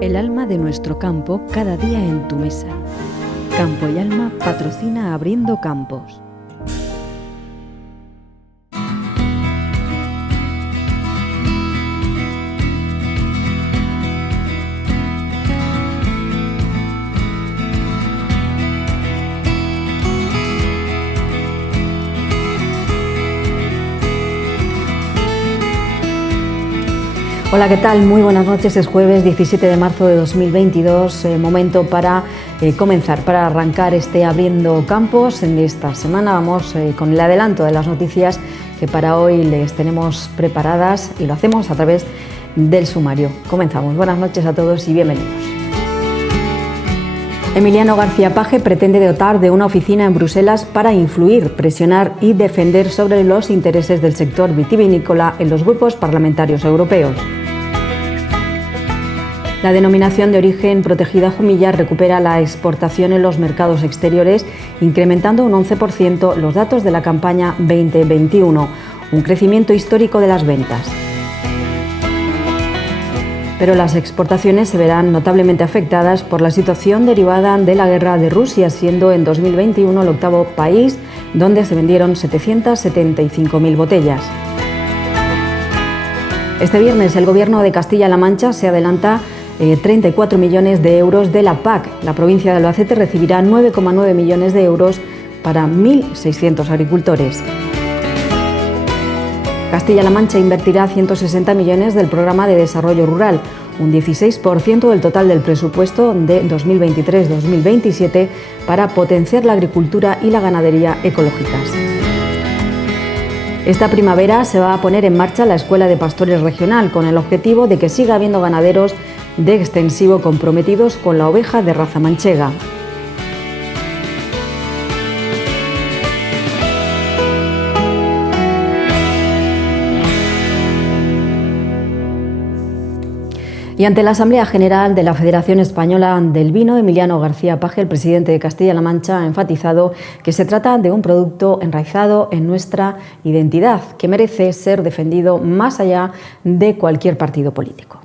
El alma de nuestro campo cada día en tu mesa. Campo y Alma patrocina Abriendo Campos. Hola, ¿qué tal? Muy buenas noches. Es jueves 17 de marzo de 2022, momento para comenzar, para arrancar este Abriendo Campos. En esta semana vamos con el adelanto de las noticias que para hoy les tenemos preparadas y lo hacemos a través del sumario. Comenzamos. Buenas noches a todos y bienvenidos. Emiliano García Paje pretende dotar de una oficina en Bruselas para influir, presionar y defender sobre los intereses del sector vitivinícola en los grupos parlamentarios europeos. La denominación de origen protegida Jumilla recupera la exportación en los mercados exteriores, incrementando un 11% los datos de la campaña 2021, un crecimiento histórico de las ventas. Pero las exportaciones se verán notablemente afectadas por la situación derivada de la guerra de Rusia, siendo en 2021 el octavo país donde se vendieron 775.000 botellas. Este viernes el Gobierno de Castilla-La Mancha se adelanta 34 millones de euros de la PAC. La provincia de Albacete recibirá 9,9 millones de euros para 1.600 agricultores. Castilla-La Mancha invertirá 160 millones del Programa de Desarrollo Rural, un 16% del total del presupuesto de 2023-2027 para potenciar la agricultura y la ganadería ecológicas. Esta primavera se va a poner en marcha la Escuela de Pastores Regional con el objetivo de que siga habiendo ganaderos de extensivo comprometidos con la oveja de raza manchega. Y ante la Asamblea General de la Federación Española del Vino, Emiliano García Paje, el presidente de Castilla-La Mancha, ha enfatizado que se trata de un producto enraizado en nuestra identidad, que merece ser defendido más allá de cualquier partido político.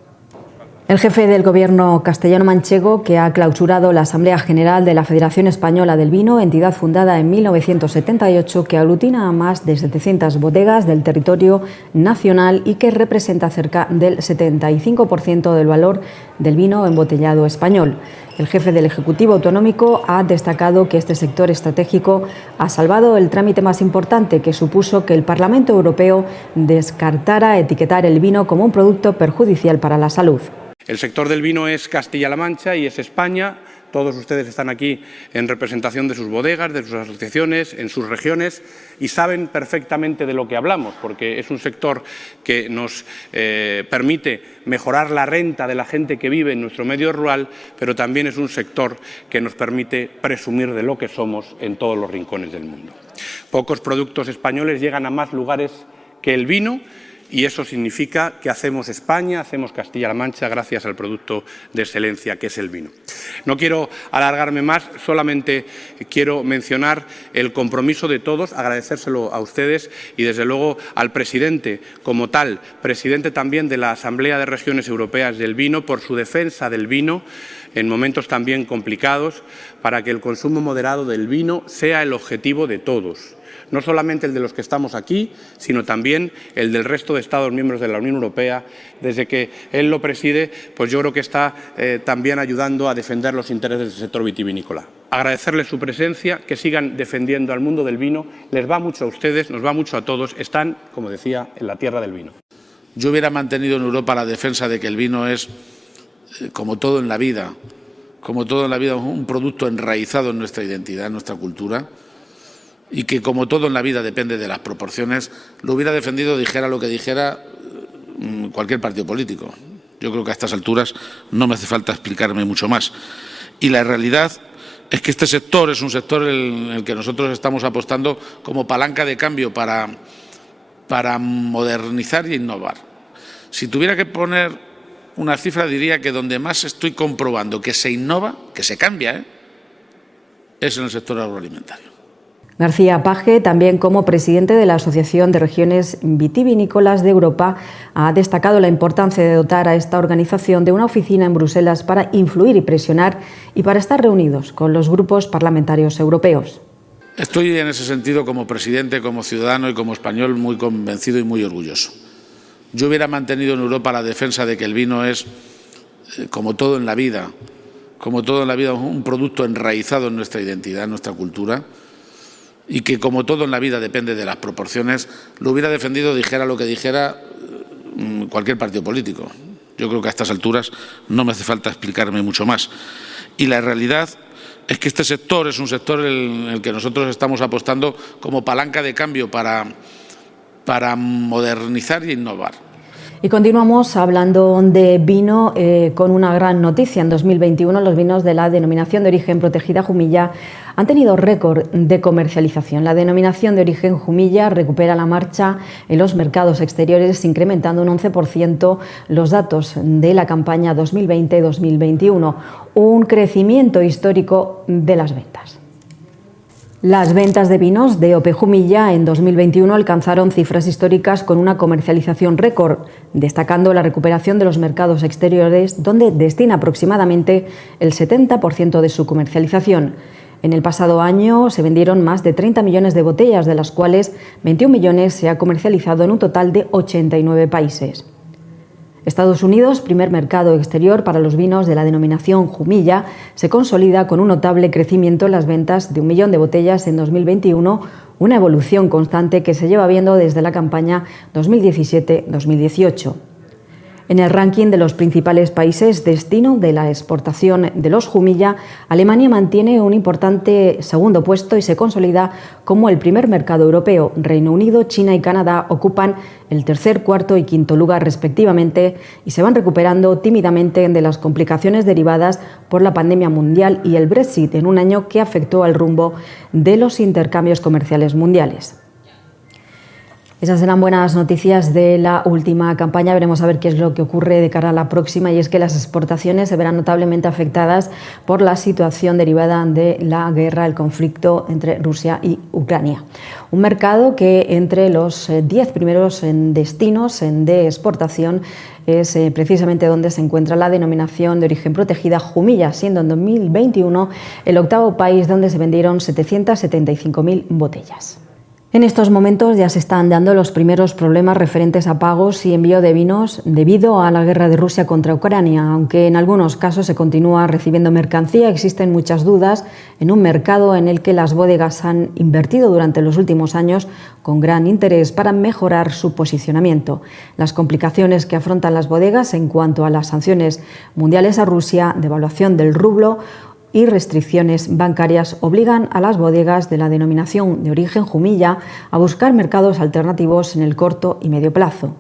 El jefe del Gobierno castellano-manchego, que ha clausurado la Asamblea General de la Federación Española del Vino, entidad fundada en 1978, que aglutina a más de 700 bodegas del territorio nacional y que representa cerca del 75% del valor del vino embotellado español. El jefe del Ejecutivo Autonómico ha destacado que este sector estratégico ha salvado el trámite más importante, que supuso que el Parlamento Europeo descartara etiquetar el vino como un producto perjudicial para la salud. El sector del vino es Castilla-La Mancha y es España. Todos ustedes están aquí en representación de sus bodegas, de sus asociaciones, en sus regiones y saben perfectamente de lo que hablamos, porque es un sector que nos permite mejorar la renta de la gente que vive en nuestro medio rural, pero también es un sector que nos permite presumir de lo que somos en todos los rincones del mundo. Pocos productos españoles llegan a más lugares que el vino. Y eso significa que hacemos España, hacemos Castilla-La Mancha gracias al producto de excelencia que es el vino. No quiero alargarme más, solamente quiero mencionar el compromiso de todos, agradecérselo a ustedes y desde luego al presidente como tal, presidente también de la Asamblea de Regiones Europeas del Vino, por su defensa del vino en momentos también complicados, para que el consumo moderado del vino sea el objetivo de todos. No solamente el de los que estamos aquí, sino también el del resto de Estados miembros de la Unión Europea. Desde que él lo preside, pues yo creo que está también ayudando a defender los intereses del sector vitivinícola. Agradecerles su presencia, que sigan defendiendo al mundo del vino. Les va mucho a ustedes, nos va mucho a todos. Están, como decía, en la tierra del vino. Yo hubiera mantenido en Europa la defensa de que el vino es, como todo en la vida, un producto enraizado en nuestra identidad, en nuestra cultura, y que, como todo en la vida, depende de las proporciones. Lo hubiera defendido, dijera lo que dijera, cualquier partido político. Yo creo que a estas alturas no me hace falta explicarme mucho más. Y la realidad es que este sector es un sector en el que nosotros estamos apostando como palanca de cambio para modernizar y innovar. Si tuviera que poner una cifra, diría que donde más estoy comprobando que se innova, que se cambia, es en el sector agroalimentario. García Page, también como presidente de la Asociación de Regiones Vitivinícolas de Europa, ha destacado la importancia de dotar a esta organización de una oficina en Bruselas para influir y presionar y para estar reunidos con los grupos parlamentarios europeos. Estoy en ese sentido como presidente, como ciudadano y como español muy convencido y muy orgulloso. Yo hubiera mantenido en Europa la defensa de que el vino es, como todo en la vida, un producto enraizado en nuestra identidad, en nuestra cultura, y que como todo en la vida depende de las proporciones, lo hubiera defendido, dijera lo que dijera cualquier partido político. Yo creo que a estas alturas no me hace falta explicarme mucho más. Y la realidad es que este sector es un sector en el que nosotros estamos apostando como palanca de cambio para modernizar y innovar. Y continuamos hablando de vino con una gran noticia. En 2021 los vinos de la denominación de origen protegida Jumilla han tenido récord de comercialización. La denominación de origen Jumilla recupera la marcha en los mercados exteriores, incrementando un 11% los datos de la campaña 2020-2021, un crecimiento histórico de las ventas. Las ventas de vinos de OP Jumilla en 2021 alcanzaron cifras históricas con una comercialización récord, destacando la recuperación de los mercados exteriores, donde destina aproximadamente el 70% de su comercialización. En el pasado año se vendieron más de 30 millones de botellas, de las cuales 21 millones se ha comercializado en un total de 89 países. Estados Unidos, primer mercado exterior para los vinos de la denominación Jumilla, se consolida con un notable crecimiento en las ventas de 1 millón de botellas en 2021, una evolución constante que se lleva viendo desde la campaña 2017-2018. En el ranking de los principales países destino de la exportación de los Jumilla, Alemania mantiene un importante segundo puesto y se consolida como el primer mercado europeo. Reino Unido, China y Canadá ocupan el tercer, cuarto y quinto lugar respectivamente y se van recuperando tímidamente de las complicaciones derivadas por la pandemia mundial y el Brexit en un año que afectó al rumbo de los intercambios comerciales mundiales. Esas eran buenas noticias de la última campaña. Veremos a ver qué es lo que ocurre de cara a la próxima, y es que las exportaciones se verán notablemente afectadas por la situación derivada de la guerra, el conflicto entre Rusia y Ucrania. Un mercado que entre los 10 primeros destinos de exportación es precisamente donde se encuentra la denominación de origen protegida Jumilla, siendo en 2021 el octavo país donde se vendieron 775.000 botellas. En estos momentos ya se están dando los primeros problemas referentes a pagos y envío de vinos debido a la guerra de Rusia contra Ucrania. Aunque en algunos casos se continúa recibiendo mercancía, existen muchas dudas en un mercado en el que las bodegas han invertido durante los últimos años con gran interés para mejorar su posicionamiento. Las complicaciones que afrontan las bodegas en cuanto a las sanciones mundiales a Rusia, devaluación del rublo y restricciones bancarias obligan a las bodegas de la denominación de origen Jumilla a buscar mercados alternativos en el corto y medio plazo.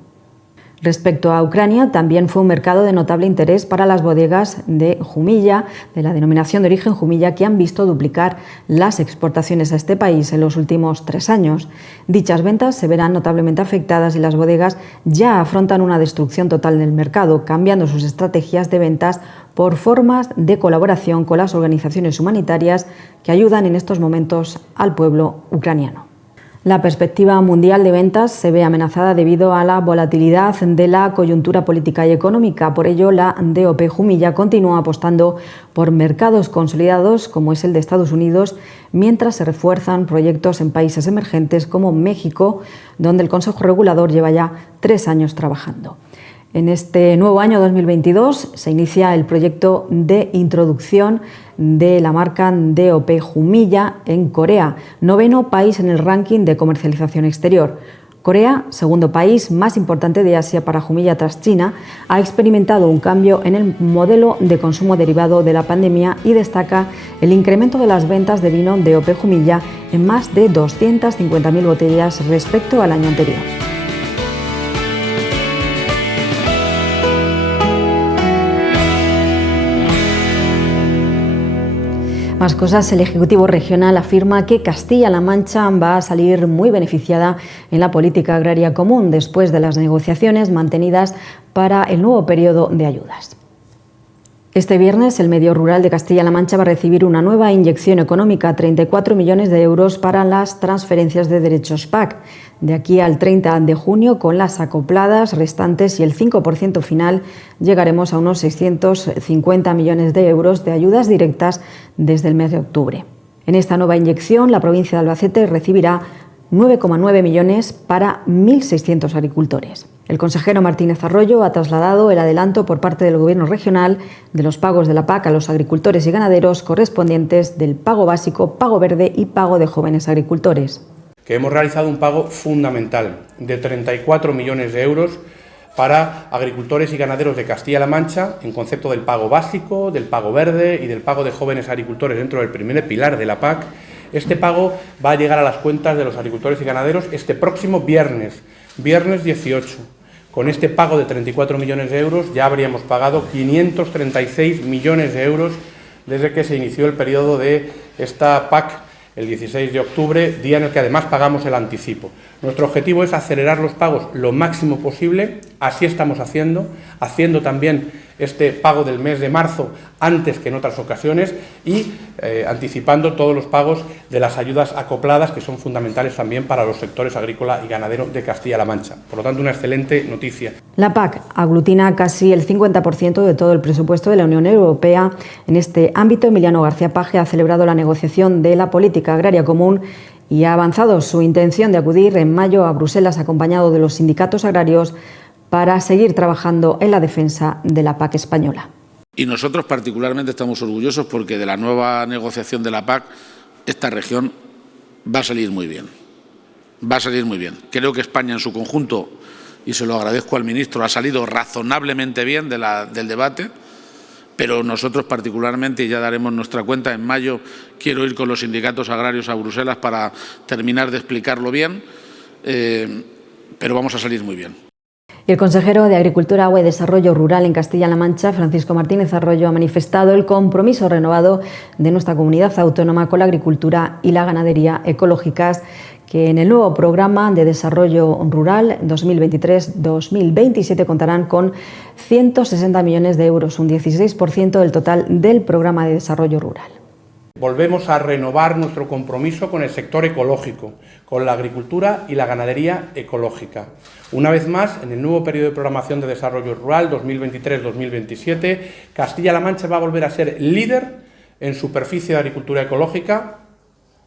Respecto a Ucrania, también fue un mercado de notable interés para las bodegas de Jumilla, de la denominación de origen Jumilla, que han visto duplicar las exportaciones a este país en los últimos 3 años. Dichas ventas se verán notablemente afectadas y las bodegas ya afrontan una destrucción total del mercado, cambiando sus estrategias de ventas por formas de colaboración con las organizaciones humanitarias que ayudan en estos momentos al pueblo ucraniano. La perspectiva mundial de ventas se ve amenazada debido a la volatilidad de la coyuntura política y económica. Por ello, la DOP Jumilla continúa apostando por mercados consolidados como es el de Estados Unidos, mientras se refuerzan proyectos en países emergentes como México, donde el Consejo Regulador lleva ya 3 años trabajando. En este nuevo año 2022 se inicia el proyecto de introducción de la marca DOP Jumilla en Corea, 9º país en el ranking de comercialización exterior. Corea, segundo país más importante de Asia para Jumilla tras China, ha experimentado un cambio en el modelo de consumo derivado de la pandemia y destaca el incremento de las ventas de vino DOP Jumilla en más de 250.000 botellas respecto al año anterior. Más cosas, el Ejecutivo Regional afirma que Castilla-La Mancha va a salir muy beneficiada en la política agraria común después de las negociaciones mantenidas para el nuevo periodo de ayudas. Este viernes, el medio rural de Castilla-La Mancha va a recibir una nueva inyección económica, 34 millones de euros para las transferencias de derechos PAC. De aquí al 30 de junio, con las acopladas restantes y el 5% final, llegaremos a unos 650 millones de euros de ayudas directas desde el mes de octubre. En esta nueva inyección, la provincia de Albacete recibirá 9,9 millones para 1.600 agricultores. El consejero Martínez Arroyo ha trasladado el adelanto por parte del Gobierno regional de los pagos de la PAC a los agricultores y ganaderos correspondientes del pago básico, pago verde y pago de jóvenes agricultores. Que hemos realizado un pago fundamental de 34 millones de euros para agricultores y ganaderos de Castilla-La Mancha en concepto del pago básico, del pago verde y del pago de jóvenes agricultores dentro del primer pilar de la PAC. Este pago va a llegar a las cuentas de los agricultores y ganaderos este próximo viernes 18. Con este pago de 34 millones de euros ya habríamos pagado 536 millones de euros desde que se inició el periodo de esta PAC el 16 de octubre, día en el que además pagamos el anticipo. Nuestro objetivo es acelerar los pagos lo máximo posible, así estamos haciendo también este pago del mes de marzo antes que en otras ocasiones y anticipando todos los pagos de las ayudas acopladas que son fundamentales también para los sectores agrícola y ganadero de Castilla-La Mancha. Por lo tanto, una excelente noticia. La PAC aglutina casi el 50% de todo el presupuesto de la Unión Europea. En este ámbito, Emiliano García Paje ha celebrado la negociación de la política agraria común y ha avanzado su intención de acudir en mayo a Bruselas acompañado de los sindicatos agrarios para seguir trabajando en la defensa de la PAC española. Y nosotros particularmente estamos orgullosos porque de la nueva negociación de la PAC esta región va a salir muy bien. Va a salir muy bien. Creo que España en su conjunto, y se lo agradezco al ministro, ha salido razonablemente bien del debate, pero nosotros particularmente, y ya daremos nuestra cuenta, en mayo quiero ir con los sindicatos agrarios a Bruselas para terminar de explicarlo bien, pero vamos a salir muy bien. Y el consejero de Agricultura, Agua y Desarrollo Rural en Castilla-La Mancha, Francisco Martínez Arroyo, ha manifestado el compromiso renovado de nuestra comunidad autónoma con la agricultura y la ganadería ecológicas, que en el nuevo programa de desarrollo rural 2023-2027 contarán con 160 millones de euros, un 16% del total del programa de desarrollo rural. Volvemos a renovar nuestro compromiso con el sector ecológico, con la agricultura y la ganadería ecológica. Una vez más, en el nuevo periodo de programación de desarrollo rural 2023-2027, Castilla-La Mancha va a volver a ser líder en superficie de agricultura ecológica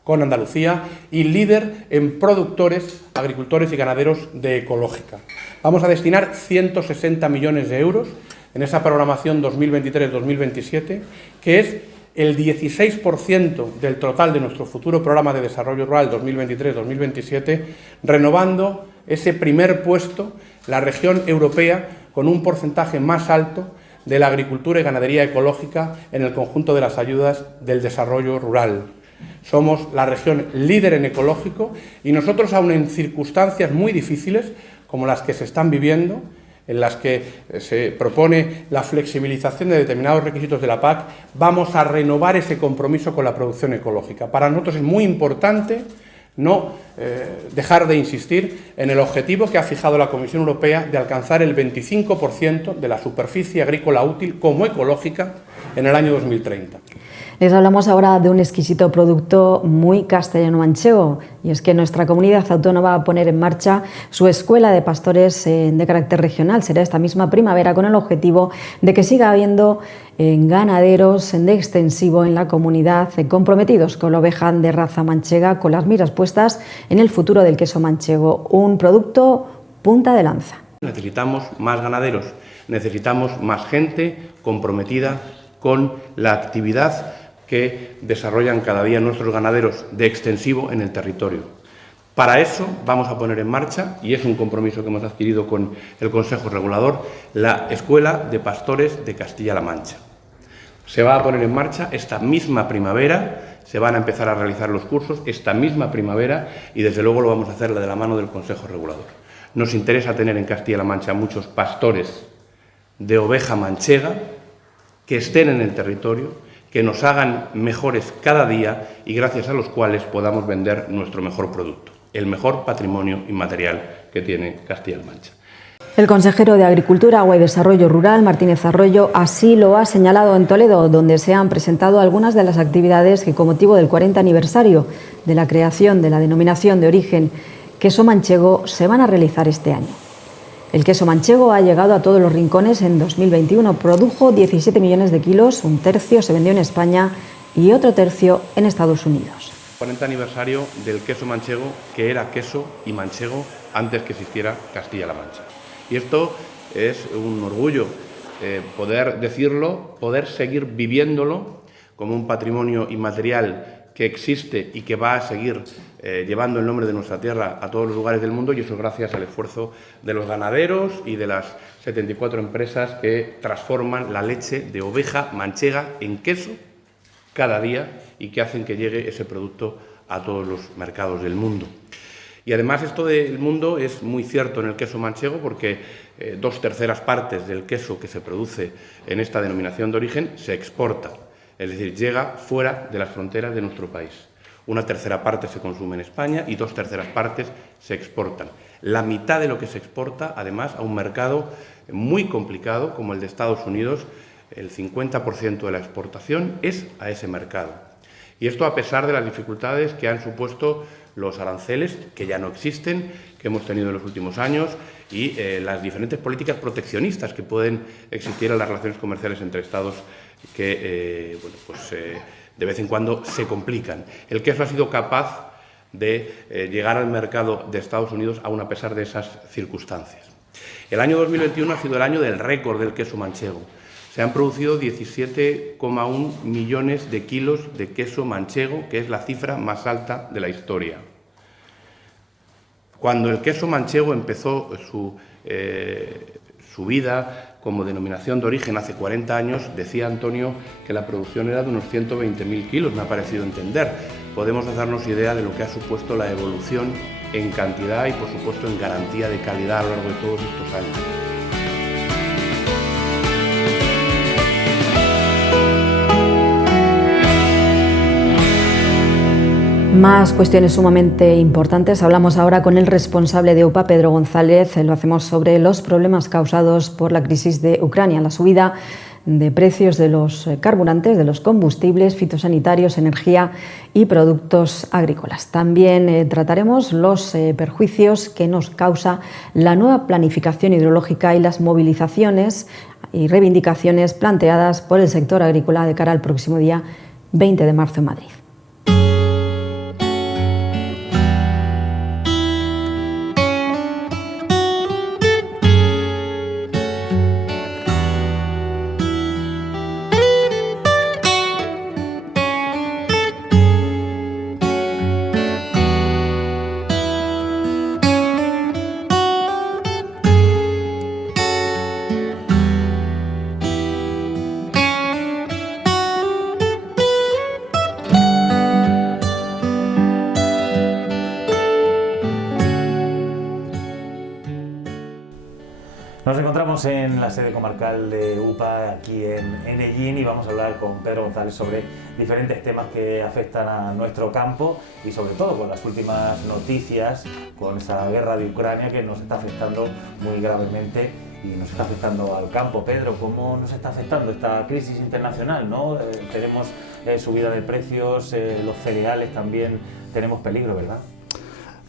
con Andalucía y líder en productores, agricultores y ganaderos de ecológica. Vamos a destinar 160 millones de euros en esa programación 2023-2027, que es el 16% del total de nuestro futuro programa de desarrollo rural 2023-2027, renovando ese primer puesto, la región europea con un porcentaje más alto de la agricultura y ganadería ecológica en el conjunto de las ayudas del desarrollo rural. Somos la región líder en ecológico y nosotros, aun en circunstancias muy difíciles como las que se están viviendo, en las que se propone la flexibilización de determinados requisitos de la PAC, vamos a renovar ese compromiso con la producción ecológica. Para nosotros es muy importante no dejar de insistir en el objetivo que ha fijado la Comisión Europea de alcanzar el 25% de la superficie agrícola útil como ecológica en el año 2030. Les hablamos ahora de un exquisito producto muy castellano-manchego, y es que nuestra comunidad autónoma va a poner en marcha su escuela de pastores de carácter regional. Será esta misma primavera con el objetivo de que siga habiendo ganaderos de extensivo en la comunidad comprometidos con la oveja de raza manchega, con las miras puestas en el futuro del queso manchego, un producto punta de lanza. Necesitamos más ganaderos, necesitamos más gente comprometida con la actividad que desarrollan cada día nuestros ganaderos de extensivo en el territorio. Para eso vamos a poner en marcha, y es un compromiso que hemos adquirido con el Consejo Regulador, la Escuela de Pastores de Castilla-La Mancha. Se va a poner en marcha esta misma primavera, se van a empezar a realizar los cursos esta misma primavera y desde luego lo vamos a hacer de la mano del Consejo Regulador. Nos interesa tener en Castilla-La Mancha muchos pastores de oveja manchega que estén en el territorio, que nos hagan mejores cada día y gracias a los cuales podamos vender nuestro mejor producto, el mejor patrimonio inmaterial que tiene Castilla-La Mancha. El consejero de Agricultura, Agua y Desarrollo Rural, Martínez Arroyo, así lo ha señalado en Toledo, donde se han presentado algunas de las actividades que, con motivo del 40 aniversario de la creación de la denominación de origen queso manchego, se van a realizar este año. El queso manchego ha llegado a todos los rincones en 2021, produjo 17 millones de kilos, un tercio se vendió en España y otro tercio en Estados Unidos. 40 aniversario del queso manchego, que era queso y manchego antes que existiera Castilla-La Mancha. Y esto es un orgullo, poder decirlo, poder seguir viviéndolo como un patrimonio inmaterial que existe y que va a seguir llevando el nombre de nuestra tierra a todos los lugares del mundo, y eso es gracias al esfuerzo de los ganaderos y de las 74 empresas que transforman la leche de oveja manchega en queso cada día y que hacen que llegue ese producto a todos los mercados del mundo. Y además esto del mundo es muy cierto en el queso manchego, porque 2/3 partes del queso que se produce en esta denominación de origen se exporta, es decir, llega fuera de las fronteras de nuestro país. 1/3 parte se consume en España y 2/3 partes se exportan. La mitad de lo que se exporta, además, a un mercado muy complicado como el de Estados Unidos, el 50% de la exportación es a ese mercado. Y esto a pesar de las dificultades que han supuesto los aranceles, que ya no existen, que hemos tenido en los últimos años, y las diferentes políticas proteccionistas que pueden existir en las relaciones comerciales entre Estados que de vez en cuando se complican. El queso ha sido capaz de llegar al mercado de Estados Unidos aún a pesar de esas circunstancias. El año 2021 ha sido el año del récord del queso manchego. Se han producido 17,1 millones de kilos de queso manchego, que es la cifra más alta de la historia. Cuando el queso manchego empezó su vida como denominación de origen hace 40 años, decía Antonio que la producción era de unos 120.000 kilos, me ha parecido entender. Podemos hacernos idea de lo que ha supuesto la evolución en cantidad y, por supuesto, en garantía de calidad a lo largo de todos estos años. Más cuestiones sumamente importantes. Hablamos ahora con el responsable de UPA, Pedro González. Lo hacemos sobre los problemas causados por la crisis de Ucrania, la subida de precios de los carburantes, de los combustibles, fitosanitarios, energía y productos agrícolas. También trataremos los perjuicios que nos causa la nueva planificación hidrológica y las movilizaciones y reivindicaciones planteadas por el sector agrícola de cara al próximo día 20 de marzo en Madrid. Nos encontramos en la sede comarcal de UPA, aquí en Ellín, y vamos a hablar con Pedro González sobre diferentes temas que afectan a nuestro campo y sobre todo con las últimas noticias, con esa guerra de Ucrania que nos está afectando muy gravemente y nos está afectando al campo. Pedro, ¿cómo nos está afectando esta crisis internacional, ¿no? Tenemos subida de precios, los cereales también tenemos peligro, ¿verdad?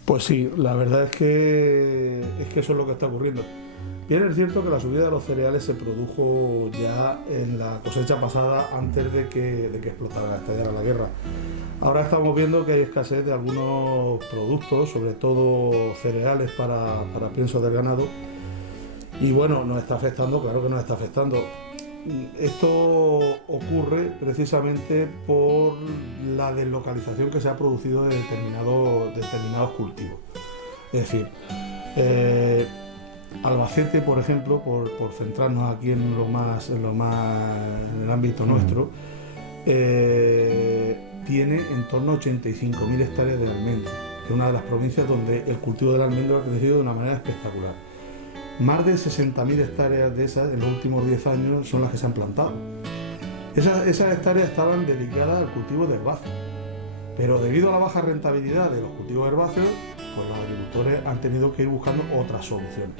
Pues sí, la verdad es que eso es lo que está ocurriendo. Bien, es cierto que la subida de los cereales se produjo ya en la cosecha pasada, antes de que explotara, estallara la guerra. Ahora estamos viendo que hay escasez de algunos productos, sobre todo cereales para pienso del ganado. Y bueno, nos está afectando, claro que nos está afectando. Esto ocurre precisamente por la deslocalización que se ha producido de determinados cultivos. Es decir, Albacete, por ejemplo, por centrarnos aquí en el ámbito nuestro, tiene en torno a 85.000 hectáreas de almendro, que es una de las provincias donde el cultivo del almendro ha crecido de una manera espectacular. Más de 60.000 hectáreas de esas en los últimos 10 años son las que se han plantado. Esas hectáreas estaban dedicadas al cultivo de herbáceas, pero debido a la baja rentabilidad de los cultivos herbáceos, pues los agricultores han tenido que ir buscando otras soluciones.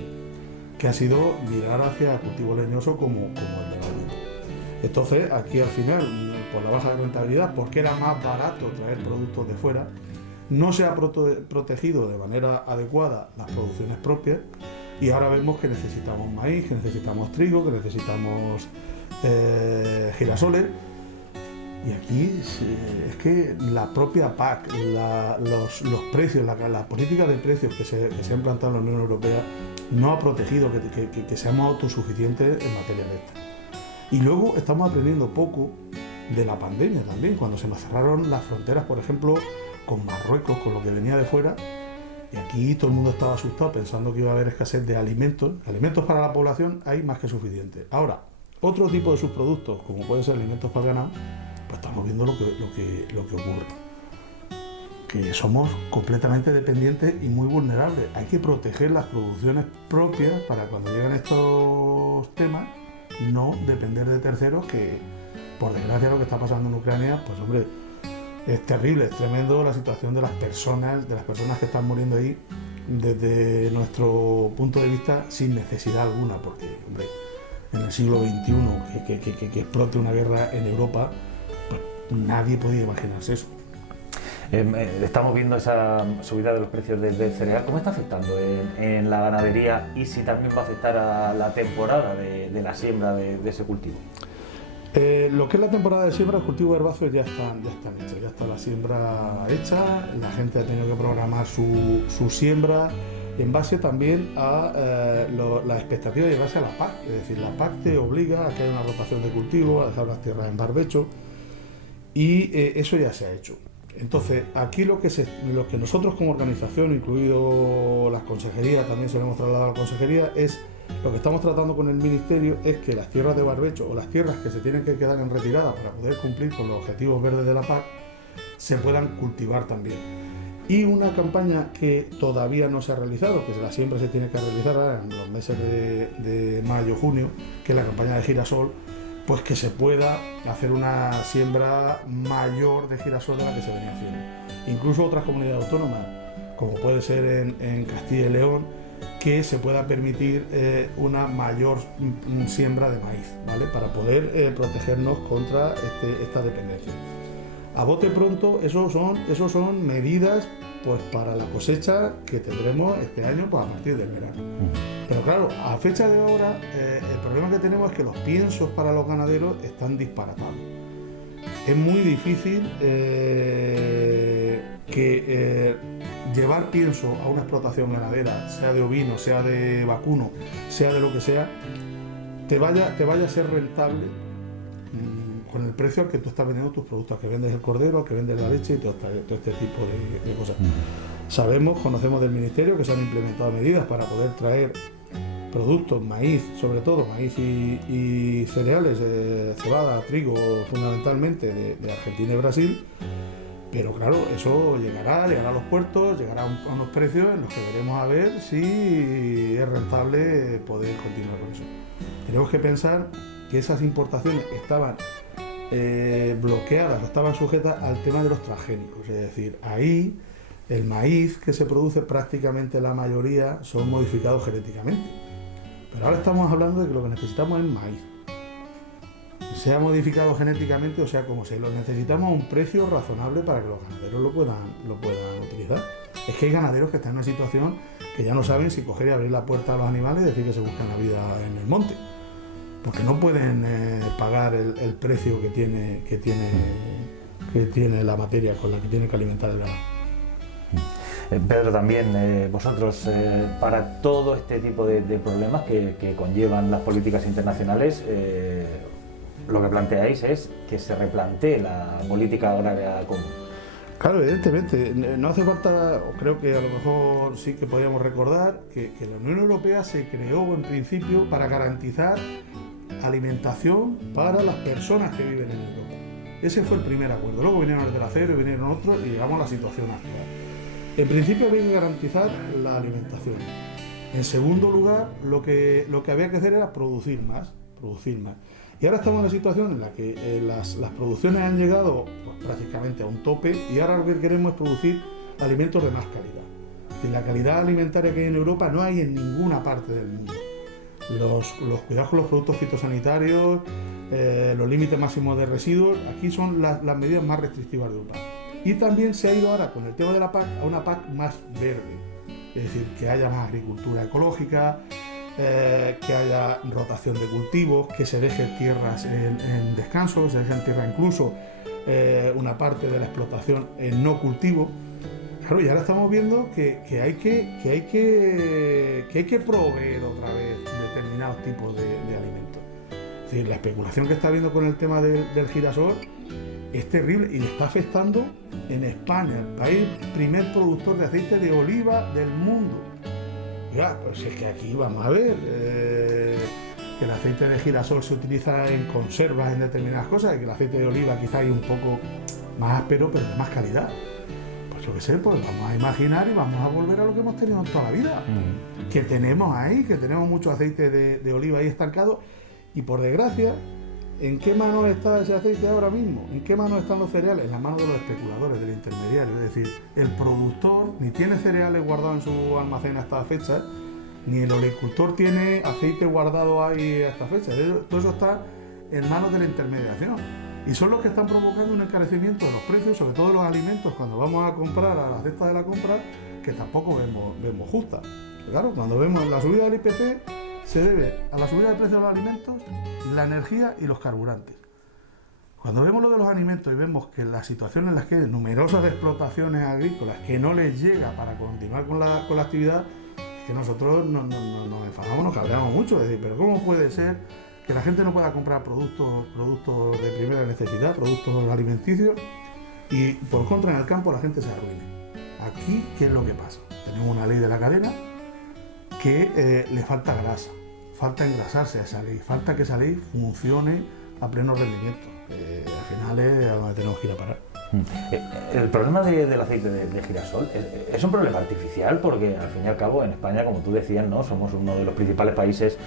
que ha sido mirar hacia el cultivo leñoso como el de la oliva. Entonces, aquí al final, por la baja de rentabilidad, porque era más barato traer productos de fuera, no se ha protegido de manera adecuada las producciones propias, y ahora vemos que necesitamos maíz, que necesitamos trigo, que necesitamos girasoles. Y aquí es que la propia PAC, los precios, la política de precios que se ha implantado en la Unión Europea no ha protegido que seamos autosuficientes en materia de esta. Y luego estamos aprendiendo poco de la pandemia también, cuando se nos cerraron las fronteras, por ejemplo, con Marruecos, con lo que venía de fuera, y aquí todo el mundo estaba asustado pensando que iba a haber escasez de alimentos. Alimentos para la población hay más que suficiente. Ahora, otro tipo de subproductos, como pueden ser alimentos para ganado, pues estamos viendo lo que ocurre. Que somos completamente dependientes y muy vulnerables. Hay que proteger las producciones propias para cuando lleguen estos temas no depender de terceros, que por desgracia lo que está pasando en Ucrania, pues hombre, es terrible, es tremendo la situación de las personas que están muriendo ahí desde nuestro punto de vista sin necesidad alguna, porque hombre, en el siglo XXI que explote una guerra en Europa, pues nadie podía imaginarse eso. Estamos viendo esa subida de los precios del cereal. ¿Cómo está afectando en la ganadería, y si también va a afectar a la temporada de la siembra de ese cultivo? Lo que es la temporada de siembra, los cultivos herbáceos ya están hechos, ya está la siembra hecha, la gente ha tenido que programar su siembra en base también a la expectativa de llevarse a la PAC, es decir, la PAC te obliga a que haya una rotación de cultivo, a dejar las tierras en barbecho, y eso ya se ha hecho. Entonces, aquí lo que nosotros como organización, incluido las consejerías, también se lo hemos trasladado a la consejería, es lo que estamos tratando con el Ministerio es que las tierras de barbecho o las tierras que se tienen que quedar en retirada para poder cumplir con los objetivos verdes de la PAC se puedan cultivar también. Y una campaña que todavía no se ha realizado, que la siembra se tiene que realizar ahora en los meses de mayo, junio, que es la campaña de girasol, pues que se pueda hacer una siembra mayor de girasol de la que se venía haciendo. Incluso otras comunidades autónomas, como puede ser en Castilla y León, que se pueda permitir una mayor siembra de maíz, ¿vale? Para poder protegernos contra esta dependencia. A bote pronto, esos son medidas pues para la cosecha que tendremos este año, pues a partir del verano. Pero claro, a fecha de ahora, el problema que tenemos es que los piensos para los ganaderos están disparatados. Es muy difícil llevar pienso a una explotación ganadera, sea de ovino, sea de vacuno, sea de lo que sea, te vaya a ser rentable con el precio al que tú estás vendiendo tus productos, que vendes el cordero, que vendes la leche y todo este tipo de cosas. Conocemos del Ministerio que se han implementado medidas para poder traer productos, maíz, sobre todo maíz y cereales, cebada, trigo, fundamentalmente de Argentina y Brasil. Pero claro, eso llegará a los puertos, llegará a unos precios en los que veremos a ver si es rentable poder continuar con eso. Tenemos que pensar que esas importaciones estaban bloqueadas, estaban sujetas al tema de los transgénicos, es decir, ahí el maíz que se produce, prácticamente la mayoría son modificados genéticamente. Pero ahora estamos hablando de que lo que necesitamos es maíz, sea modificado genéticamente o sea como sea, lo necesitamos a un precio razonable para que los ganaderos lo puedan utilizar. Es que hay ganaderos que están en una situación que ya no saben si coger y abrir la puerta a los animales y decir que se buscan la vida en el monte, porque no pueden pagar el precio que tiene la materia con la que tienen que alimentar el ganado. Pedro, también vosotros, para todo este tipo de problemas que conllevan las políticas internacionales, lo que planteáis es que se replantee la política agraria común. Claro, evidentemente, no hace falta, creo que a lo mejor sí que podríamos recordar que la Unión Europea se creó en principio para garantizar alimentación para las personas que viven en Europa. Ese fue el primer acuerdo. Luego vinieron el del acero y vinieron otros y llegamos a la situación actual. En principio había que garantizar la alimentación. En segundo lugar, lo que había que hacer era producir más. Y ahora estamos en una situación en la que las producciones han llegado pues, prácticamente a un tope, y ahora lo que queremos es producir alimentos de más calidad. Y la calidad alimentaria que hay en Europa no hay en ninguna parte del mundo. los cuidados con los productos fitosanitarios, los límites máximos de residuos, aquí son las medidas más restrictivas de UPA. Y también se ha ido ahora con el tema de la PAC a una PAC más verde, es decir, que haya más agricultura ecológica, que haya rotación de cultivos, que se dejen tierras en descanso, que se dejen tierra incluso una parte de la explotación en no cultivo. Claro, y ahora estamos viendo que hay que proveer otra vez determinados tipos de alimentos. Es decir, la especulación que está habiendo con el tema del girasol es terrible y le está afectando en España, el país primer productor de aceite de oliva del mundo. Ya, pues es que aquí vamos a ver que el aceite de girasol se utiliza en conservas, en determinadas cosas, y que el aceite de oliva quizá hay un poco más áspero, pero de más calidad. Pues yo qué sé, pues vamos a imaginar y vamos a volver a lo que hemos tenido en toda la vida. Que tenemos ahí, que tenemos mucho aceite de oliva ahí estancado, y por desgracia, ¿en qué manos está ese aceite ahora mismo? ¿En qué manos están los cereales? En las manos de los especuladores, del intermediario. Es decir, el productor ni tiene cereales guardados en su almacén hasta la fecha, ni el olicultor tiene aceite guardado ahí hasta la fecha. Todo eso está en manos de la intermediación. Y son los que están provocando un encarecimiento de los precios, sobre todo de los alimentos, cuando vamos a comprar a la cesta de la compra, que tampoco vemos justa. Claro, cuando vemos la subida del IPC, se debe a la subida del precio de los alimentos, la energía y los carburantes. Cuando vemos lo de los alimentos y vemos que la situación en la que hay numerosas explotaciones agrícolas que no les llega para continuar con la actividad, es que nosotros nos enfadamos, nos cabreamos mucho. Es decir, pero ¿cómo puede ser que la gente no pueda comprar productos de primera necesidad, productos alimenticios, y por contra en el campo la gente se arruine? Aquí, ¿qué es lo que pasa? Tenemos una ley de la cadena que le falta grasa, falta engrasarse a esa ley, falta que esa ley funcione a pleno rendimiento. Al final es a donde tenemos que ir a parar. El problema del aceite de girasol es un problema artificial, porque al fin y al cabo en España, como tú decías, ¿no?, somos uno de los principales países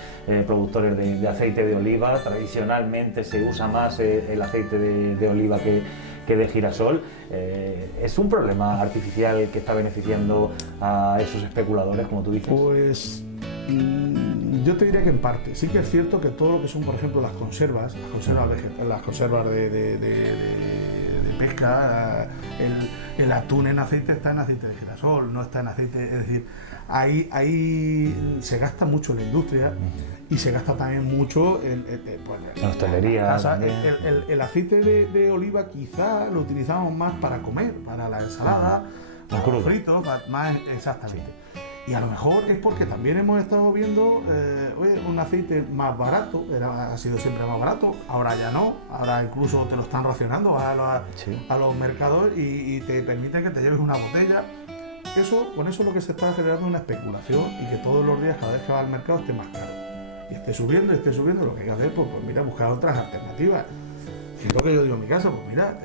productores de aceite de oliva. Tradicionalmente se usa más el aceite de oliva que de girasol. ¿Es un problema artificial que está beneficiando a esos especuladores, como tú dices? Pues yo te diría que en parte. Sí que es cierto que todo lo que son, por ejemplo, las conservas de pesca, el atún en aceite está en aceite de girasol, no está en aceite. Es decir, ahí se gasta mucho en la industria y se gasta también mucho en la hostelería. El aceite de oliva quizá lo utilizamos más para comer, para la ensalada, para los fritos, más exactamente. Sí. Y a lo mejor es porque también hemos estado viendo un aceite más barato, ha sido siempre más barato, ahora ya no, ahora incluso te lo están racionando a los mercados y te permiten que te lleves una botella. Con eso lo que se está generando es una especulación, y que todos los días, cada vez que va al mercado, esté más caro. Y esté subiendo, lo que hay que hacer, pues mira, buscar otras alternativas. Si es lo que yo digo en mi casa, pues mira,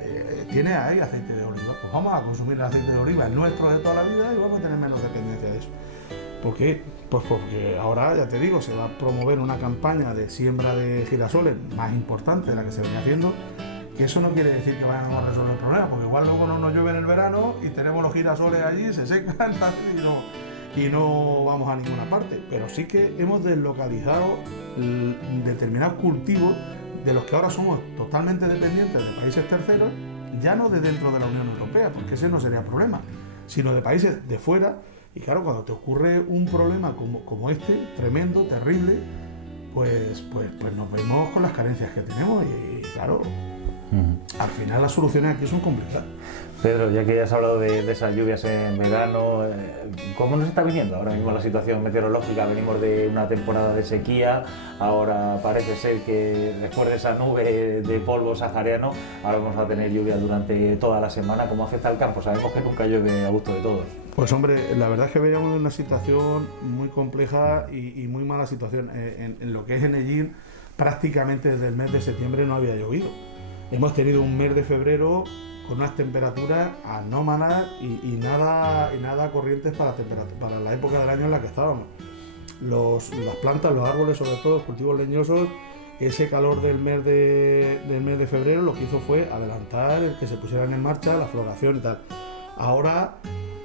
tiene ahí aceite de oliva, pues vamos a consumir el aceite de oliva, el nuestro de toda la vida, y vamos a tener menos dependencia de eso. ¿Por qué? Pues porque ahora, ya te digo, se va a promover una campaña de siembra de girasoles más importante de la que se venía haciendo, que eso no quiere decir que vayan a resolver el problema, porque igual luego no nos llueve en el verano y tenemos los girasoles allí, se secan y no vamos a ninguna parte. Pero sí que hemos deslocalizado determinados cultivos de los que ahora somos totalmente dependientes de países terceros, ya no de dentro de la Unión Europea, porque ese no sería problema, sino de países de fuera. Y claro, cuando te ocurre un problema como este, tremendo, terrible, pues nos vemos con las carencias que tenemos y claro, al final las soluciones aquí son complicadas. Pedro, ya que has hablado de esas lluvias en verano, ¿cómo nos está viniendo ahora mismo la situación meteorológica? Venimos de una temporada de sequía, ahora parece ser que después de esa nube de polvo sahariano, ahora vamos a tener lluvia durante toda la semana. ¿Cómo afecta al campo? Sabemos que nunca llueve a gusto de todos. Pues hombre, la verdad es que veníamos de una situación muy compleja y muy mala situación. En lo que es Enellín, prácticamente desde el mes de septiembre no había llovido. Hemos tenido un mes de febrero con unas temperaturas anómalas y nada corrientes para la época del año en la que estábamos. Las plantas, los árboles, sobre todo los cultivos leñosos, ese calor del mes de febrero lo que hizo fue adelantar el que se pusieran en marcha la floración y tal. Ahora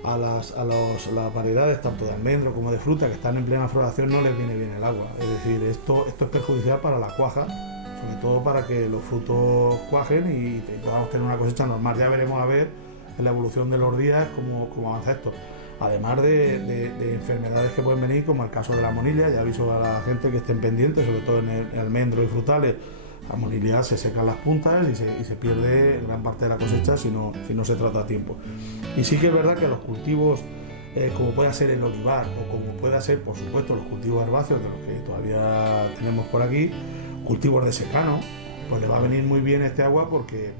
las variedades tanto de almendro como de fruta que están en plena floración no les viene bien el agua. Es decir, esto es perjudicial para la cuaja, sobre todo para que los frutos cuajen y podamos tener una cosecha normal. Ya veremos a ver en la evolución de los días cómo avanza esto. Además de enfermedades que pueden venir, como el caso de la monilla, ya aviso a la gente que estén pendientes, sobre todo en el almendro y frutales. La monilla se secan las puntas y se pierde gran parte de la cosecha si no se trata a tiempo. Y sí que es verdad que los cultivos, como pueda ser el olivar o como pueda ser, por supuesto, los cultivos herbáceos de los que todavía tenemos por aquí, cultivos de secano, pues le va a venir muy bien este agua porque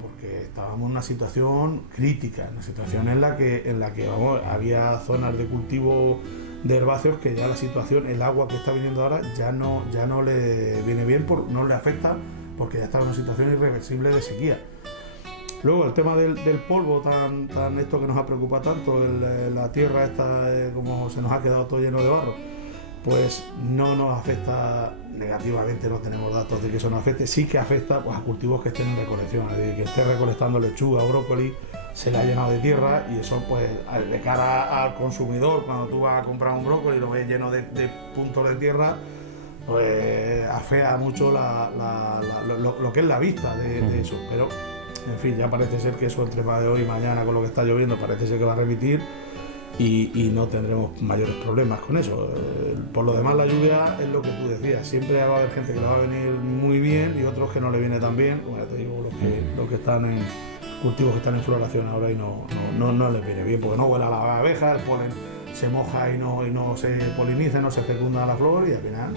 estábamos en una situación crítica, una situación en la que vamos, había zonas de cultivo de herbáceos que ya la situación, el agua que está viniendo ahora ya no le viene bien, no le afecta porque ya está en una situación irreversible de sequía. Luego el tema del polvo, tan esto que nos ha preocupado tanto, la tierra esta, como se nos ha quedado todo lleno de barro, pues no nos afecta negativamente, no tenemos datos de que eso nos afecte. Sí que afecta pues, a cultivos que estén en recolección, es decir, que esté recolectando lechuga o brócoli, se le ha llenado de tierra y eso pues de cara al consumidor, cuando tú vas a comprar un brócoli y lo ves lleno de puntos de tierra, pues afea mucho lo que es la vista de eso. Pero en fin, ya parece ser que eso entre de hoy y mañana con lo que está lloviendo parece ser que va a remitir y no tendremos mayores problemas con eso. Por lo demás, la lluvia es lo que tú decías, siempre va a haber gente que le va a venir muy bien y otros que no le viene tan bien, como ya te digo, los que están en cultivos que están en floración ahora y no les viene bien porque no huele a la abeja, el polen se moja y no se poliniza, no se fecunda la flor y al final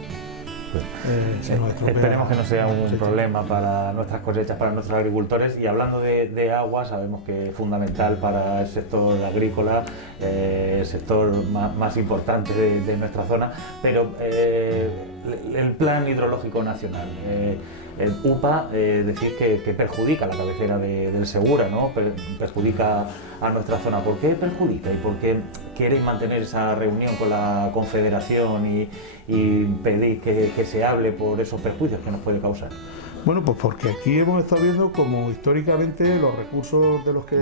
esperemos que no sea un problema para nuestras cosechas, para nuestros agricultores. Y hablando de agua, sabemos que es fundamental para el sector agrícola, el sector más importante de nuestra zona, pero el Plan Hidrológico Nacional, el UPA, decir que perjudica la cabecera del Segura, ¿no? Perjudica a nuestra zona. ¿Por qué perjudica y por qué queréis mantener esa reunión con la Confederación y pedir que se hable por esos perjuicios que nos puede causar? Bueno, pues porque aquí hemos estado viendo como históricamente los recursos de los que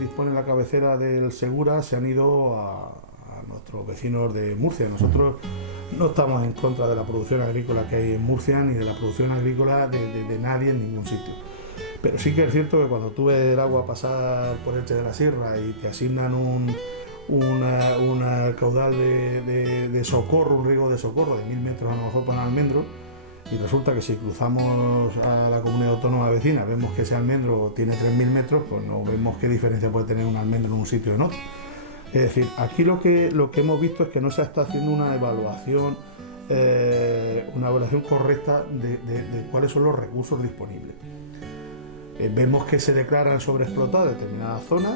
dispone la cabecera del Segura se han ido a nuestros vecinos de Murcia. Nosotros no estamos en contra de la producción agrícola que hay en Murcia ni de la producción agrícola de nadie en ningún sitio. Pero sí que es cierto que cuando tú ves el agua pasar por Elche de la Sierra y te asignan un caudal de socorro, un riego de socorro de 1000 metros a lo mejor para el almendro, y resulta que si cruzamos a la comunidad autónoma vecina vemos que ese almendro tiene 3000 metros, pues no vemos qué diferencia puede tener un almendro en un sitio o en otro. Es decir, aquí lo que hemos visto es que no se está haciendo una evaluación correcta de cuáles son los recursos disponibles. Vemos que se declaran sobreexplotadas determinadas zonas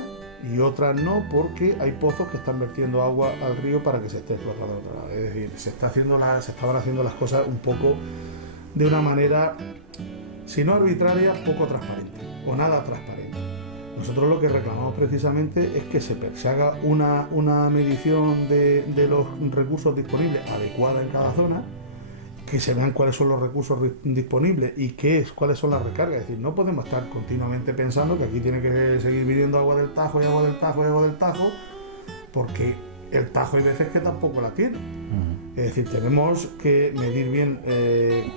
y otras no, porque hay pozos que están vertiendo agua al río para que se esté explotando de otro lado. Es decir, se estaban haciendo las cosas un poco de una manera, si no arbitraria, poco transparente o nada transparente. Nosotros lo que reclamamos precisamente es que se haga una medición de los recursos disponibles adecuada en cada zona, que se vean cuáles son los recursos disponibles y cuáles son las recargas. Es decir, no podemos estar continuamente pensando que aquí tiene que seguir viniendo agua del Tajo y agua del Tajo y agua del Tajo, porque el Tajo hay veces que tampoco la tiene. Es decir, tenemos que medir bien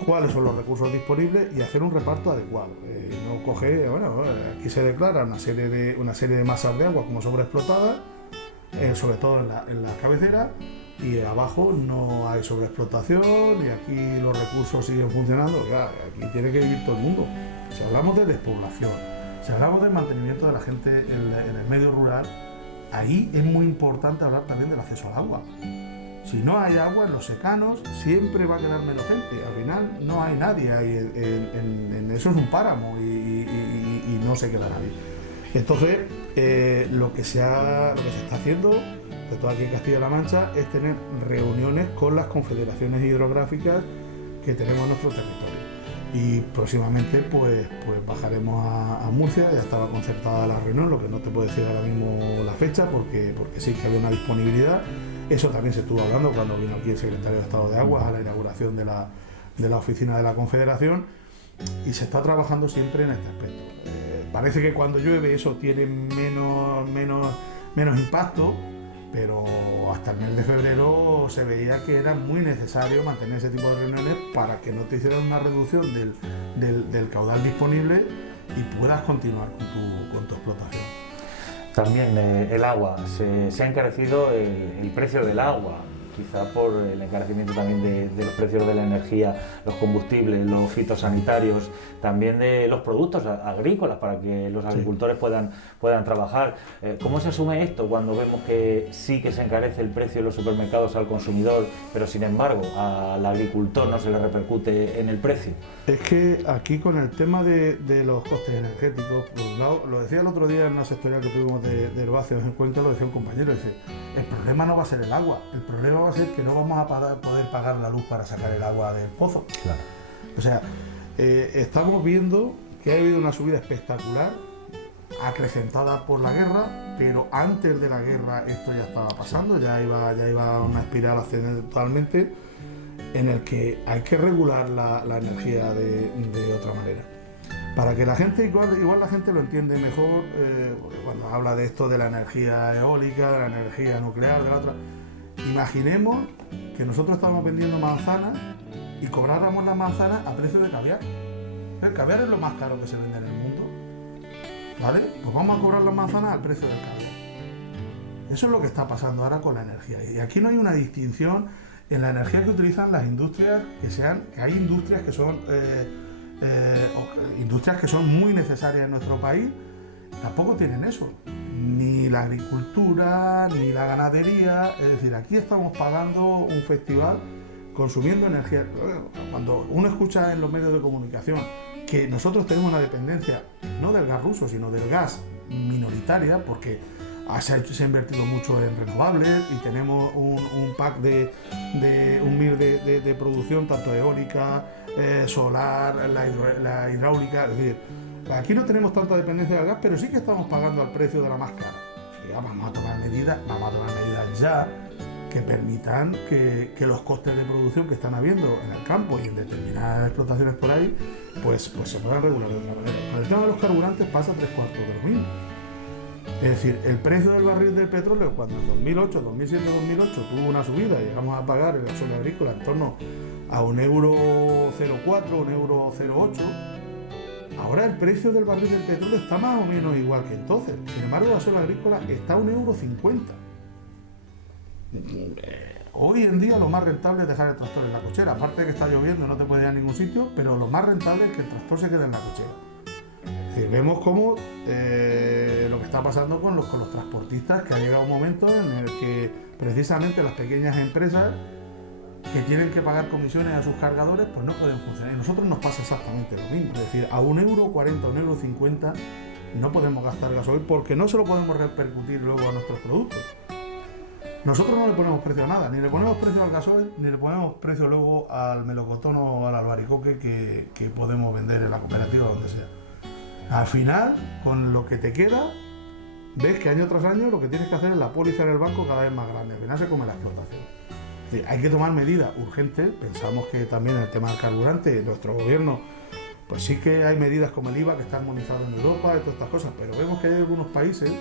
cuáles son los recursos disponibles y hacer un reparto adecuado. No coger, aquí se declara una serie de masas de agua como sobreexplotadas, sobre todo en la cabecera, y abajo no hay sobreexplotación y aquí los recursos siguen funcionando. Claro, aquí tiene que vivir todo el mundo. Si hablamos de despoblación, si hablamos del mantenimiento de la gente en el medio rural, ahí es muy importante hablar también del acceso al agua. Si no hay agua en los secanos, siempre va a quedar menos gente. Al final no hay nadie ahí, eso es un páramo y no se queda nadie. Entonces, lo que se está haciendo, sobre todo aquí en Castilla-La Mancha, es tener reuniones con las confederaciones hidrográficas que tenemos en nuestro territorio. Y próximamente pues bajaremos a Murcia. Ya estaba concertada la reunión, lo que no te puedo decir ahora mismo la fecha porque sí que había una disponibilidad. Eso también se estuvo hablando cuando vino aquí el secretario de Estado de Aguas a la inauguración de la oficina de la Confederación, y se está trabajando siempre en este aspecto. Parece que cuando llueve eso tiene menos impacto, pero hasta el mes de febrero se veía que era muy necesario mantener ese tipo de reuniones para que no te hicieran una reducción del caudal disponible y puedas continuar con tu explotación. También el agua, se ha encarecido el precio del agua, quizá por el encarecimiento también de los precios de la energía, los combustibles, los fitosanitarios, también de los productos agrícolas para que los agricultores puedan trabajar. ¿Cómo se asume esto cuando vemos que sí que se encarece el precio en los supermercados al consumidor, pero sin embargo al agricultor no se le repercute en el precio? Es que aquí con el tema de los costes energéticos, por un lado, lo decía el otro día en una sectorial que tuvimos de Herbáceos en Cuenca, lo decía un compañero, dice, el problema no va a ser el agua, el problema va a ser que no vamos a poder pagar la luz para sacar el agua del pozo. Claro. O sea, estamos viendo que ha habido una subida espectacular, acrecentada por la guerra, pero antes de la guerra esto ya estaba pasando, ya iba una espiral ascendente totalmente, en el que hay que regular la energía de otra manera. Para que la gente, igual la gente lo entiende mejor cuando habla de esto de la energía eólica, de la energía nuclear, de la otra. Imaginemos que nosotros estamos vendiendo manzanas y cobráramos las manzanas a precio de caviar. El caviar es lo más caro que se vende en el mundo, ¿vale? Pues vamos a cobrar las manzanas al precio del caviar. Eso es lo que está pasando ahora con la energía. Y aquí no hay una distinción en la energía que utilizan las industrias, que hay industrias que son industrias que son muy necesarias en nuestro país, tampoco tienen eso. Ni la agricultura, ni la ganadería. Es decir, aquí estamos pagando un festival consumiendo energía. Cuando uno escucha en los medios de comunicación que nosotros tenemos una dependencia no del gas ruso, sino del gas minoritaria, porque se ha invertido mucho en renovables y tenemos un pack de un mil de producción, tanto eólica, solar, la hidráulica. Es decir, aquí no tenemos tanta dependencia del gas, pero sí que estamos pagando al precio de la más cara. Ya vamos a tomar medidas ya que permitan que los costes de producción que están habiendo en el campo y en determinadas explotaciones por ahí, pues se puedan regular de otra manera. Con el tema de los carburantes pasa 3/4 de lo mismo. Es decir, el precio del barril del petróleo, cuando en 2008, 2007, 2008 tuvo una subida, llegamos a pagar el gasóleo agrícola en torno a €1,04, €1,08, ahora el precio del barril del petróleo está más o menos igual que entonces. Sin embargo, el gasóleo agrícola está a €1,50. Hoy en día lo más rentable es dejar el tractor en la cochera. Aparte de que está lloviendo, no te puedes ir a ningún sitio, pero lo más rentable es que el tractor se quede en la cochera. Es decir, vemos cómo lo que está pasando con los transportistas, que ha llegado un momento en el que precisamente las pequeñas empresas que tienen que pagar comisiones a sus cargadores, pues no pueden funcionar. Y a nosotros nos pasa exactamente lo mismo. Es decir, a €1,40, €1,50 no podemos gastar gasoil porque no se lo podemos repercutir luego a nuestros productos. Nosotros no le ponemos precio a nada, ni le ponemos precio al gasoil, ni le ponemos precio luego al melocotón o al albaricoque que podemos vender en la cooperativa o donde sea. Al final, con lo que te queda, ves que año tras año lo que tienes que hacer es la póliza en el banco cada vez más grande. Al final se come la explotación. Es decir, hay que tomar medidas urgentes. Pensamos que también en el tema del carburante, nuestro gobierno, pues sí que hay medidas como el IVA que está armonizado en Europa y todas estas cosas, pero vemos que hay algunos países,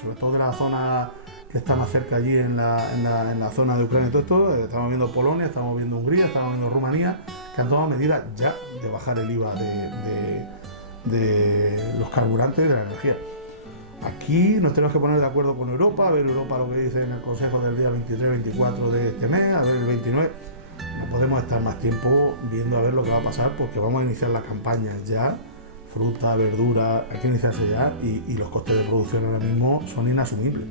sobre todo de la zona que está más cerca allí en la zona de Ucrania y todo esto, estamos viendo Polonia, estamos viendo Hungría, estamos viendo Rumanía, que han tomado medidas ya de bajar el IVA de los carburantes y de la energía. Aquí nos tenemos que poner de acuerdo con Europa, a ver Europa lo que dice en el Consejo del día 23-24 de este mes, a ver el 29. No podemos estar más tiempo viendo a ver lo que va a pasar, porque vamos a iniciar la campaña ya. Fruta, verdura, hay que iniciarse ya, y los costes de producción ahora mismo son inasumibles.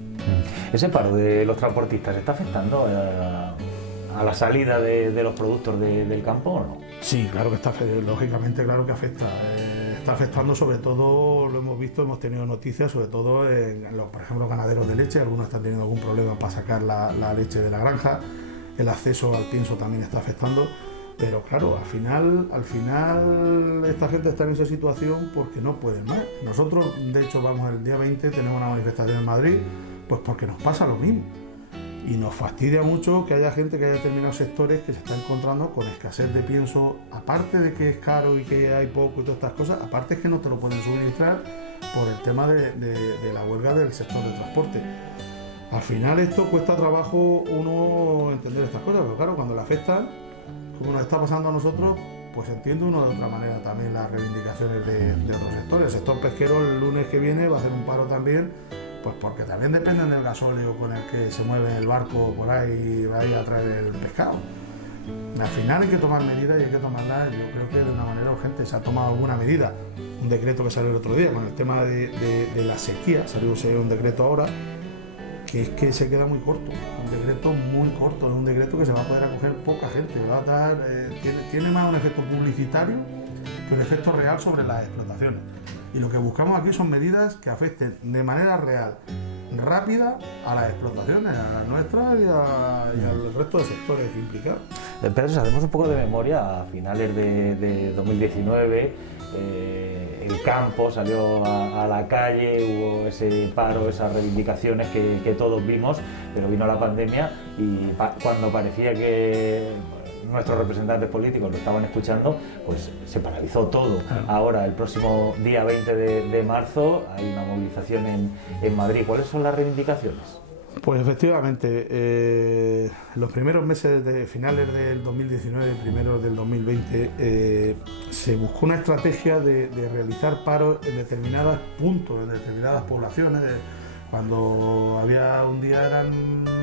¿Ese paro de los transportistas está afectando a la salida de los productos del campo o no? Sí, claro que está, lógicamente claro que afecta. Está afectando, sobre todo, lo hemos visto, hemos tenido noticias, sobre todo en los, por ejemplo, ganaderos de leche. Algunos están teniendo algún problema para sacar la leche de la granja. El acceso al pienso también está afectando. Pero claro, al final esta gente está en esa situación porque no pueden más. Nosotros, de hecho, vamos el día 20, tenemos una manifestación en Madrid, pues porque nos pasa lo mismo. Y nos fastidia mucho que haya gente, que haya determinados sectores que se están encontrando con escasez de pienso, aparte de que es caro y que hay poco y todas estas cosas, aparte es que no te lo pueden suministrar por el tema de la huelga del sector de transporte. Al final esto cuesta trabajo uno entender estas cosas, pero claro, cuando le afectan, como nos está pasando a nosotros, pues entiende uno de otra manera también las reivindicaciones de otros sectores. El sector pesquero el lunes que viene va a hacer un paro también, pues porque también dependen del gasóleo con el que se mueve el barco por ahí y va a ir a traer el pescado. Al final hay que tomar medidas y hay que tomarlas, yo creo que de una manera urgente. Se ha tomado alguna medida, un decreto que salió el otro día con el tema de la sequía, salió un decreto ahora, que es que se queda muy corto, un decreto muy corto, es un decreto que se va a poder acoger poca gente, va a dar, tiene más un efecto publicitario que un efecto real sobre las explotaciones. Y lo que buscamos aquí son medidas que afecten de manera real, rápida, a las explotaciones, a nuestras y al resto de sectores implicados. Pedro, si hacemos un poco de memoria, a finales de 2019, el campo salió a la calle, hubo ese paro, esas reivindicaciones que todos vimos, pero vino la pandemia y cuando parecía que nuestros representantes políticos lo estaban escuchando, pues se paralizó todo. Ahora, el próximo día 20 de marzo, hay una movilización en Madrid. ¿Cuáles son las reivindicaciones? Pues efectivamente, los primeros meses de finales del 2019, primeros del 2020, se buscó una estrategia de realizar paros en determinados puntos, en determinadas poblaciones. Cuando había un día eran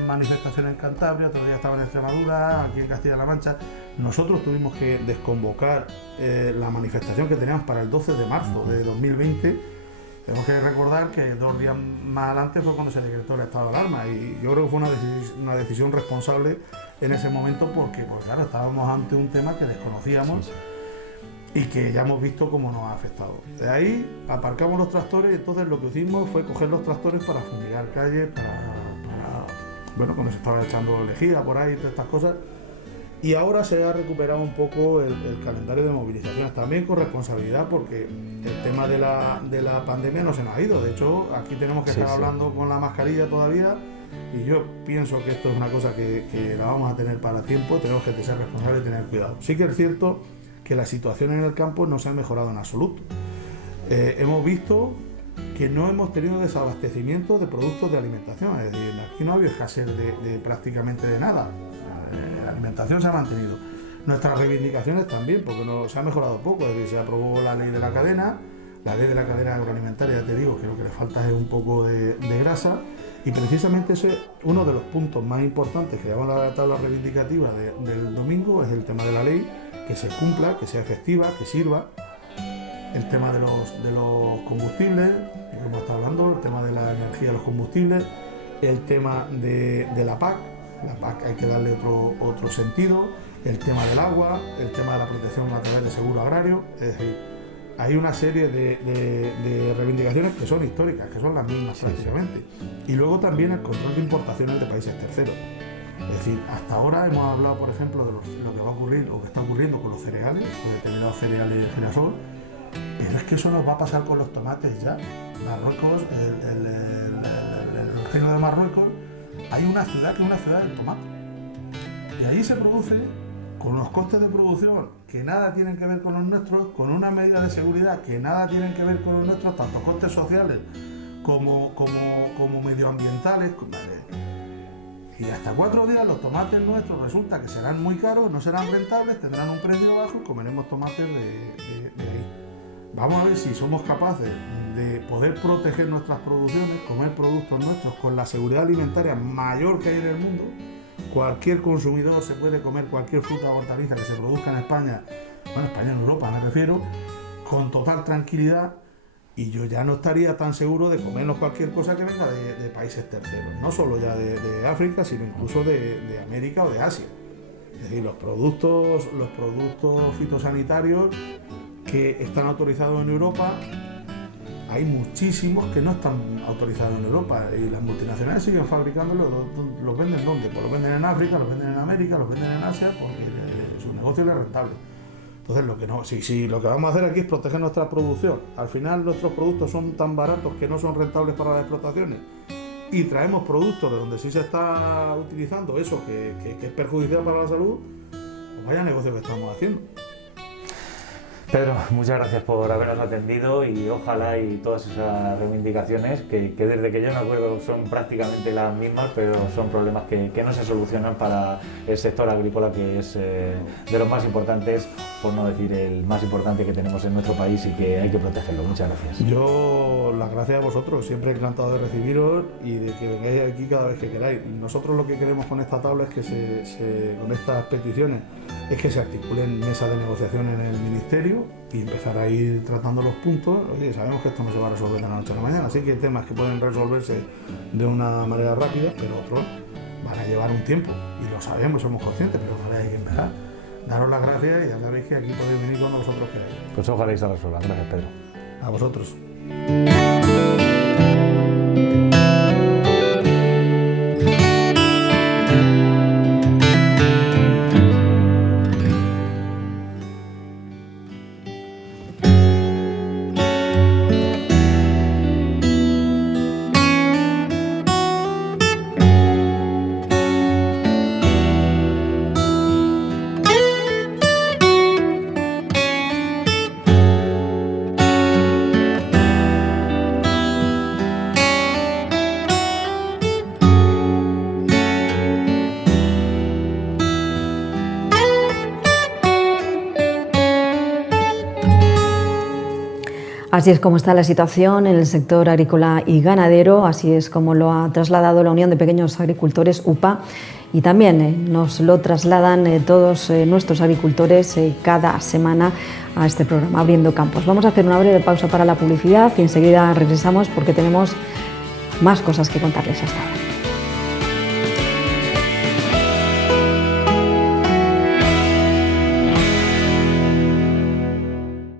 manifestaciones en Cantabria, otro día estaban en Extremadura, aquí en Castilla-La Mancha. Nosotros tuvimos que desconvocar la manifestación que teníamos para el 12 de marzo de 2020. Tenemos que recordar que 2 días más adelante fue cuando se decretó el estado de alarma y yo creo que fue una decisión responsable en ese momento porque claro, estábamos ante un tema que desconocíamos y que ya hemos visto cómo nos ha afectado. De ahí aparcamos los tractores y entonces lo que hicimos fue coger los tractores para fumigar calles, bueno, cuando se estaba echando lejía por ahí y todas estas cosas. Y ahora se ha recuperado un poco el calendario de movilizaciones, también con responsabilidad porque el tema de la pandemia no se nos ha ido. De hecho, aquí tenemos que estar hablando con la mascarilla todavía y yo pienso que esto es una cosa que la vamos a tener para tiempo, tenemos que ser responsables y tener cuidado. Sí que es cierto que la situación en el campo no se ha mejorado en absoluto. Hemos visto que no hemos tenido desabastecimiento de productos de alimentación, es decir, aquí no ha habido escasez de prácticamente de nada. La alimentación se ha mantenido. Nuestras reivindicaciones también, porque no, se ha mejorado poco, es decir, se aprobó la ley de la cadena agroalimentaria, ya te digo, que lo que le falta es un poco de grasa, y precisamente ese es uno de los puntos más importantes que llevamos a la tabla reivindicativa del domingo, es el tema de la ley, que se cumpla, que sea efectiva, que sirva. El tema de los combustibles, que hemos estado hablando, el tema de la energía de los combustibles, el tema de la PAC. La PAC hay que darle otro sentido, el tema del agua, el tema de la protección a través de seguro agrario, es decir, hay una serie de reivindicaciones que son históricas, que son las mismas prácticamente. Y luego también el control de importaciones de países terceros. Es decir, hasta ahora hemos hablado, por ejemplo, de lo que va a ocurrir o que está ocurriendo con los cereales, con determinados cereales de girasol, pero es que eso nos va a pasar con los tomates ya. Marruecos, el reino de Marruecos, hay una ciudad que es una ciudad del tomate. Y ahí se produce con unos costes de producción que nada tienen que ver con los nuestros, con una medida de seguridad que nada tienen que ver con los nuestros, tanto costes sociales como medioambientales. Y hasta 4 días los tomates nuestros resulta que serán muy caros, no serán rentables, tendrán un precio bajo y comeremos tomates de ahí. Vamos a ver si somos capaces de poder proteger nuestras producciones, comer productos nuestros con la seguridad alimentaria mayor que hay en el mundo. Cualquier consumidor se puede comer cualquier fruta o hortaliza que se produzca en España, bueno, España en Europa me refiero, con total tranquilidad, y yo ya no estaría tan seguro de comernos cualquier cosa que venga de países terceros, no solo ya de África, sino incluso de América o de Asia. Es decir, los productos fitosanitarios que están autorizados en Europa, hay muchísimos que no están autorizados en Europa y las multinacionales siguen fabricándolos. ¿Los venden dónde? Pues los venden en África, los venden en América, los venden en Asia, porque su negocio es rentable. Entonces, lo que vamos a hacer aquí es proteger nuestra producción. Al final nuestros productos son tan baratos que no son rentables para las explotaciones y traemos productos de donde sí se está utilizando eso que es perjudicial para la salud, pues vaya negocio que estamos haciendo. Pedro, muchas gracias por habernos atendido y ojalá y todas esas reivindicaciones que desde que yo me acuerdo son prácticamente las mismas, pero son problemas que no se solucionan para el sector agrícola, que es de los más importantes, por no decir el más importante que tenemos en nuestro país y que hay que protegerlo. Muchas gracias. Yo las gracias a vosotros, siempre encantado de recibiros y de que vengáis aquí cada vez que queráis. Nosotros lo que queremos con esta tabla es que con estas peticiones es que se articulen mesas de negociación en el Ministerio y empezar a ir tratando los puntos. Oye, sabemos que esto no se va a resolver de la noche a la mañana, así que hay temas que pueden resolverse de una manera rápida, pero otros van a llevar un tiempo y lo sabemos, somos conscientes, pero no hay que empezar. Daros las gracias y ya sabéis que aquí podéis venir cuando vosotros queráis. Pues ojalá y se resuelva. Gracias, Pedro. A vosotros. Así es como está la situación en el sector agrícola y ganadero, así es como lo ha trasladado la Unión de Pequeños Agricultores, UPA, y también nos lo trasladan todos nuestros agricultores cada semana a este programa, Abriendo Campos. Vamos a hacer una breve pausa para la publicidad y enseguida regresamos porque tenemos más cosas que contarles hasta ahora.